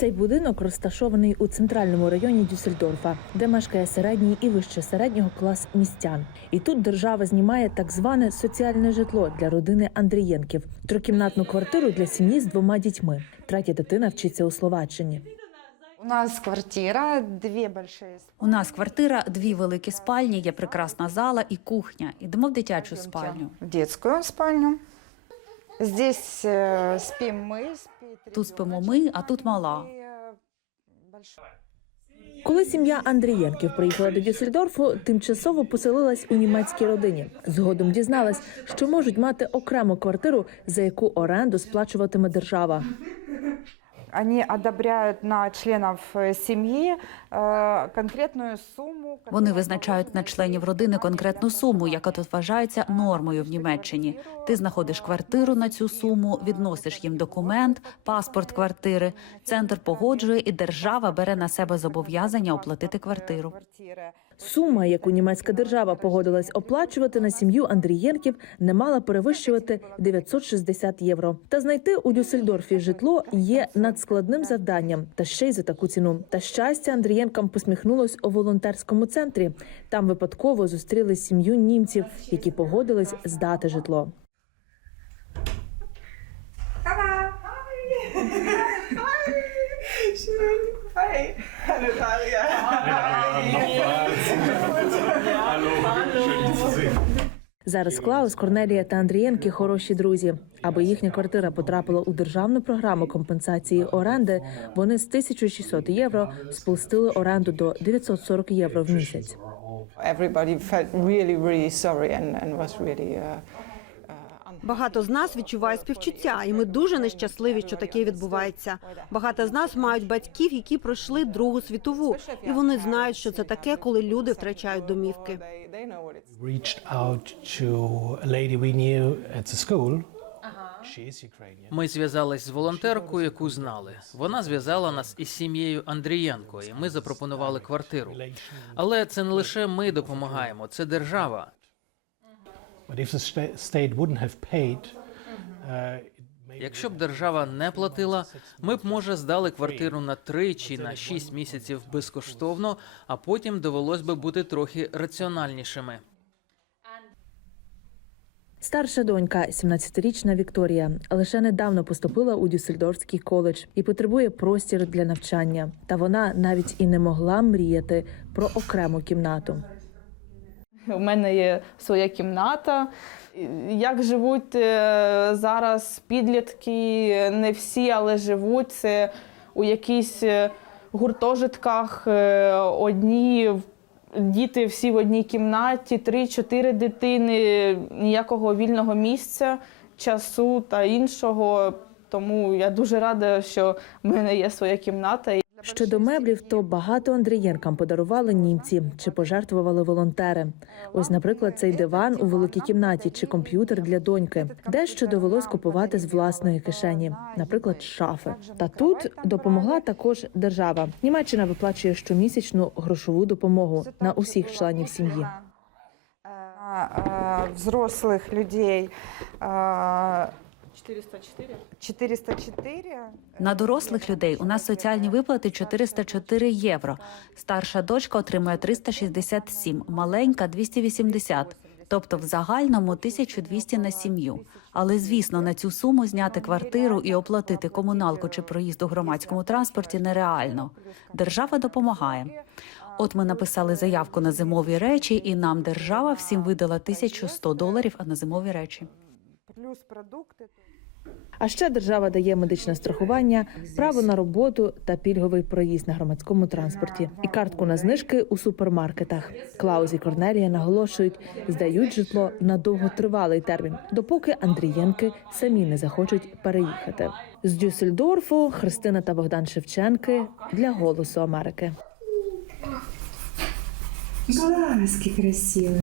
Цей будинок розташований у центральному районі Дюссельдорфа, де мешкає середній і вище середнього клас містян. І тут держава знімає так зване соціальне житло для родини Андрієнків, трикімнатну квартиру для сім'ї з двома дітьми. Третя дитина вчиться у Словаччині. У нас квартира, две большие У нас квартира, дві великі спальні, є прекрасна зала і кухня. Ідемо в дитячу спальню. в детскую спальню. Здесь э, спим мы, Тут спимо ми, а тут мала. Коли сім'я Андрієнків приїхала до Дюссельдорфу, тимчасово поселилась у німецькій родині. Згодом дізналась, що можуть мати окрему квартиру, за яку оренду сплачуватиме держава. Они одобряют на членов э, семьи э, конкретную сумму. Вони визначають на членів родини конкретну суму, яка тут вважається нормою в Німеччині. Ти знаходиш квартиру на цю суму, відносиш їм документ, паспорт квартири. Центр погоджує, і держава бере на себе зобов'язання оплатити квартиру. Сума, яку німецька держава погодилась оплачувати на сім'ю Андрієнків, не мала перевищувати 960 євро. Та знайти у Дюссельдорфі житло є надскладним завданням, та ще й за таку ціну. Та щастя Андрієнкам посміхнулось у волонтерському центрі. Там випадково зустріли сім'ю німців, які погодились здати житло. Schön. Hi. Hallo Зараз Клаус, Корнелія та Андрієнки хороші друзі. Аби їхня квартира потрапила у державну програму компенсації оренди, вони з 1600 євро спустили оренду до 940 євро в місяць. Everybody felt really, really sorry and, and was really. Uh, Багато з нас відчуває співчуття, і ми дуже нещасливі, що таке відбувається. Багато з нас мають батьків, які пройшли Другу світову, і вони знають, що це таке, коли люди втрачають домівки. Ми зв'язались з волонтеркою, яку знали. Вона зв'язала нас із сім'єю Андрієнко, і ми запропонували квартиру. Але це не лише ми допомагаємо, це держава. Якщо б держава не платила, ми б може здали квартиру на три чи на шість місяців безкоштовно, а потім довелось би бути трохи раціональнішими. Старша донька, 17-річна Вікторія, лише недавно поступила у Дюссельдорфський коледж і потребує простір для навчання. Та вона навіть і не могла мріяти про окрему кімнату. У мене є своя кімната. Як живуть е, зараз підлітки, не всі, але живуть це у якісь е, гуртожитках, е, одні діти всі в одній кімнаті, три-чотири дитини, ніякого вільного місця, часу та іншого. Тому я дуже рада, що в мене є своя кімната. Щодо меблів, то багато Андрієнкам подарували німці чи пожертвували волонтери. Ось, наприклад, цей диван у великій кімнаті чи комп'ютер для доньки. Дещо довелось купувати з власної кишені, наприклад, шафи. Та тут допомогла також держава. Німеччина виплачує щомісячну грошову допомогу на усіх членів сім'ї. А, э, взрослых людей э, 404. 404. На дорослих людей у нас соціальні виплати 404 євро. Старша дочка отримує 367, маленька 280. Тобто в загальному 1200 на сім'ю. Але звісно, на цю суму зняти квартиру і оплатити комуналку чи проїзд у громадському транспорті нереально. Держава допомагає. От ми написали заявку на зимові речі, і нам держава всім видала 1100 доларів на зимові речі. Плюс продукты. А ще держава дає медичне страхування, право на роботу та пільговий проїзд на громадському транспорті і картку на знижки у супермаркетах. Клаус і Корнелія наголошують, здають житло на довготривалий термін, допоки Андрієнки самі не захочуть переїхати. З Дюссельдорфу Христина та Богдан Шевченки для Голосу Америки. Глазки красивые.